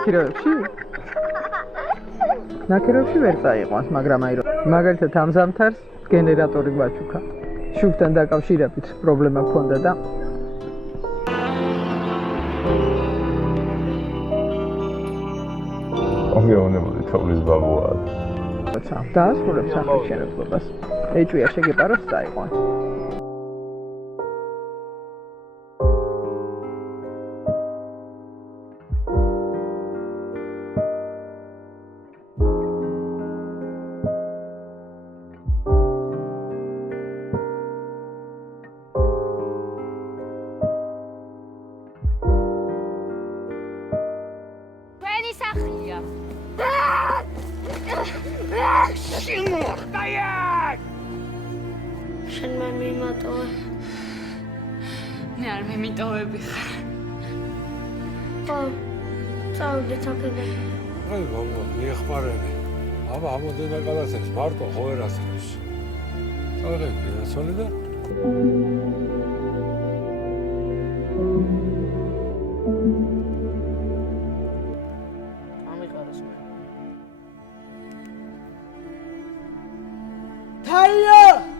ნაკიროებში? ნაკიროებში ვერ წაიყვანს, მაგრამ აი რომ მაგალითად ამ ზამთარს გენერატორი გვაჩუქა. შუბთან დაკავშირებით პრობლემა გქონდა და ამიონებული თოვლის ბაბუაა. დაასრულებს სახლის შენებლობას. ეჭვია შეგეპაროს წაიყვან. შენ მე მიმატოვე. მე არ მიმიტოვები ხარ. ხო, წავიდეთ აქედან. აი ბაბა, მიეხმარები. აბა ამოდენა კალათებს მარტო ხო ვერ ასწრებს. წავიღე გერაცონი და ამიყაროს მე. Taya!